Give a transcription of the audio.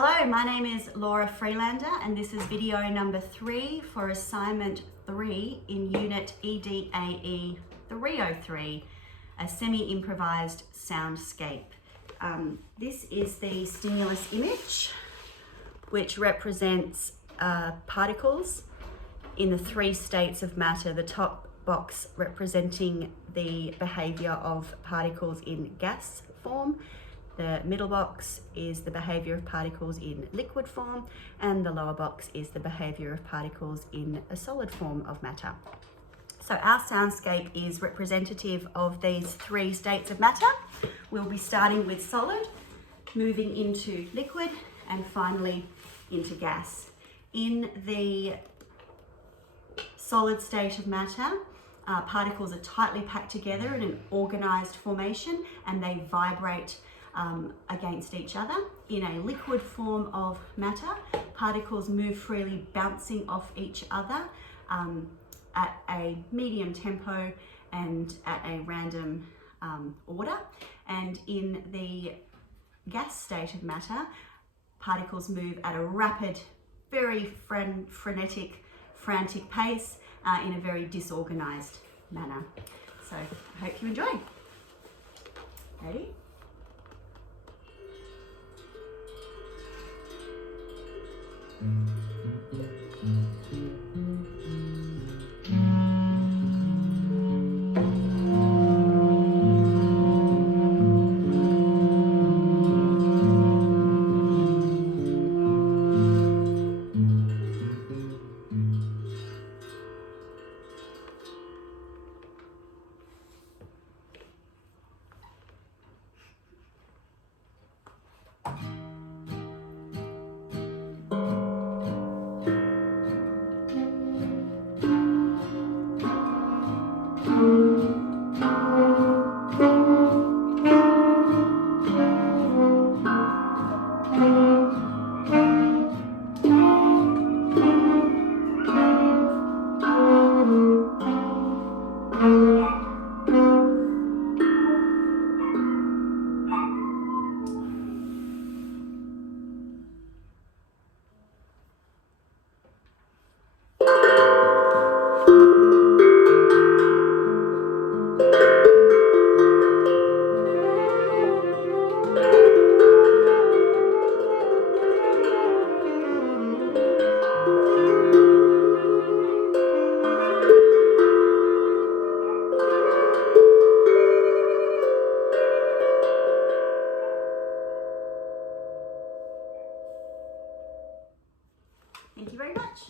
Hello, my name is Laura Freelander and this is video number 3 for assignment 3 in unit EDAE 303, a semi-improvised soundscape. This is the stimulus image, which represents particles in the 3 states of matter. The top box representing the behaviour of particles in gas form. The middle box is the behaviour of particles in liquid form, and the lower box is the behaviour of particles in a solid form of matter. So our soundscape is representative of these 3 states of matter. We'll be starting with solid, moving into liquid, and finally into gas. In the solid state of matter, particles are tightly packed together in an organised formation and they vibrate against each other. In a liquid form of matter, particles move freely, bouncing off each other at a medium tempo and at a random order. And in the gas state of matter, particles move at a rapid, very frenetic, frantic pace in a very disorganized manner. So I hope you enjoy. Ready? Thank you very much.